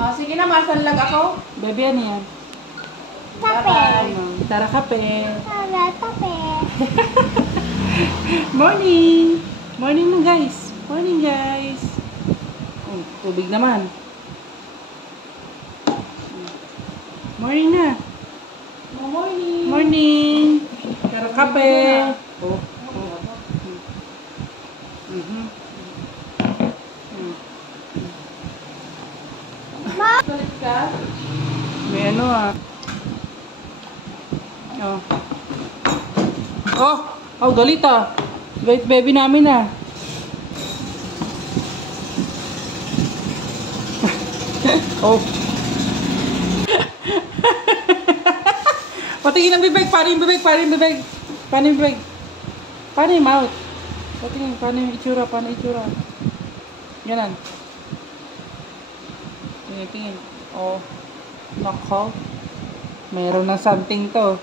Oh, sige na, masanlag ako. Bebe, ano yan? Tape. Tara, kape. Tara, tape. Morning! Morning na, guys. Morning, guys. Oh, tubig naman. Morning na. Morning. Morning. Tara, kape. Oh. Galit ka? May ano ah. Oh. Oh! Oh, galit ah. Galit baby namin ah. Oh. Patingin ang bibig. Paano yung bibig? Paano yung bibig? Paano yung bibig? Paano yung mouth? Patingin. Paano yung itsura? Paano yung itsura? Ganon. Tingin. Oh. Nako. Mayroon ng something to.